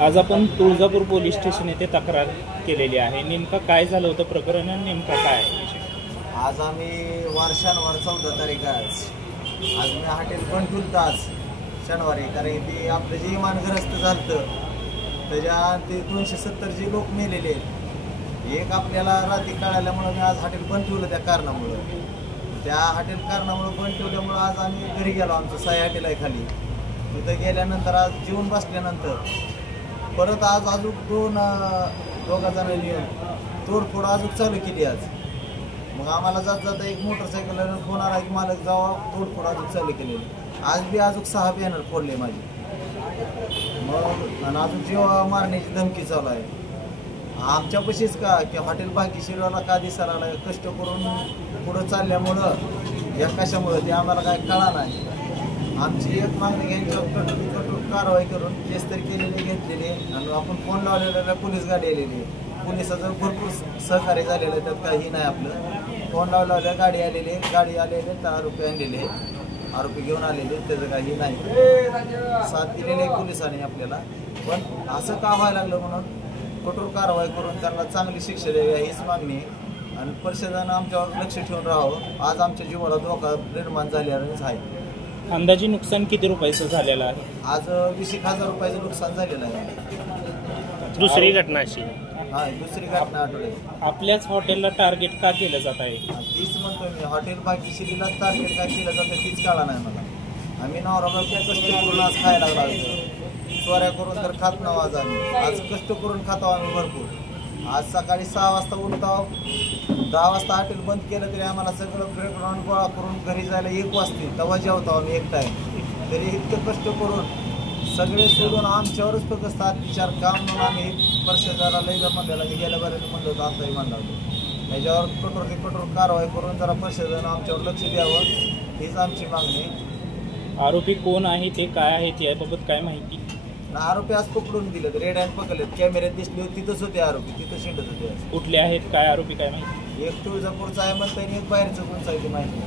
आज आपण Tuljapur police station येथे तक्रार केलेली आहे. नेमका काय झालं होतं प्रकरण आणि नेमका काय आहे? आज आम्ही शनिवार 14 तारीख आज मी हॉटेल पण ठेवलं आज शनिवारी, कारण ती आपलं जे इमानग्रस्त झालं त्याच्या ते 270 जे लोक मेलेले आहेत. एक आपल्याला रात्री कळाल्यामुळं मी आज हॉटेल बंद ठेवलं त्या कारणामुळं. त्या हॉटेल कारणामुळं बंद ठेवल्यामुळं आज आम्ही घरी गेलो. आमचं साई हॉटेल आहे खाली. तिथं गेल्यानंतर आज जेवून बसल्यानंतर परत आज अजून दोघा जणांनी येऊन तोडफोड अजून चालू केली आज. मग आम्हाला जात जाता एक मोटरसायकलवर फोन आला की मालक जावा, तोडफोड अजून चालू केलेली. आज बी अजून 6 बॅनर फोडले माझे. मग आणि अजून जीव मारण्याची धमकी चालू आहे. आमच्यापाशीच का की हॉटेल भाग्यश्रीला का दिसायला लागला, कष्ट करून पुढं चालल्यामुळं या कशामुळं ते आम्हाला काय कळा नाही. आमची एक मागणी घ्यायची कठोर कारवाई करून केस तर केलेली घेतलेली आणि आपण फोन लावलेला पोलीस गाडी आलेली. पोलिसाचं भरपूर सहकार्य झालेलं आहे, त्यात काही नाही. आपलं फोन लावल्या गाडी आलेले तर आरोपी आणलेले, आरोपी घेऊन आलेले, त्याचं काही नाही. साथ दिलेली आहे पोलिसांनी आपल्याला. पण असं का व्हायला लागलं म्हणून कठोर कारवाई करून त्यांना चांगली शिक्षा द्यावी हीच मागणी आहे. आणि परिषदेनं आमच्यावर लक्ष ठेवून राहावं. आज आमच्या जीवाला धोका निर्माण झालेलाच आहे. अंदाजे नुकसान किती रुपयाचं झालेलं आहे? आज 20,000 रुपयाचं नुकसान झालेलं आहे. दुसरी घटना अशी दुसरी घटना आठवड्यात. आपल्याच हॉटेलला टार्गेट का केलं जात आहे? तीच म्हणतो मी, हॉटेल भाग्यश्रीलाच टार्गेट काय केलं जातं तीच कळा नाही मला. आम्ही नवरा त्या कष्ट करून आज खायला लागलो. चोऱ्या करून तर खात नाव आज कष्ट करून खातो आम्ही भरपूर. आज सकाळी 6 वाजता उठतो, 10 वाजता हॉटेल बंद केलं तरी आम्हाला सगळं ब्रेकग्राऊंड गोळा करून घरी जायला 1 वाजते. तेव्हा जेवतो आम्ही एक टाईम. तरी इतकं कष्ट करून सगळे सोडून आमच्यावरच फक्त अत्याचार काम म्हणून आम्ही परिषदेला लई म्हणलेला. मी गेल्या बऱ्याला म्हणलं होतं, आताही म्हणलं होतं. याच्यावर कठोर कारवाई करून जरा परिषदेनं आमच्यावर लक्ष द्यावं हीच आमची मागणी. आरोपी कोण आहे, ते काय आहे, याबाबत काय माहिती? आरोपी आज पकडून दिलेत, रेड हँड पकडलेत. कॅमेऱ्यात दिसले तिथंच होते आरोपी, तिथं शिंडत होते. कुठले आहेत, काय आरोपी काय माहिती? एक तुळजापूरचा आहे म्हणता, एक बाहेरचं कोणचा आहे ते माहिती.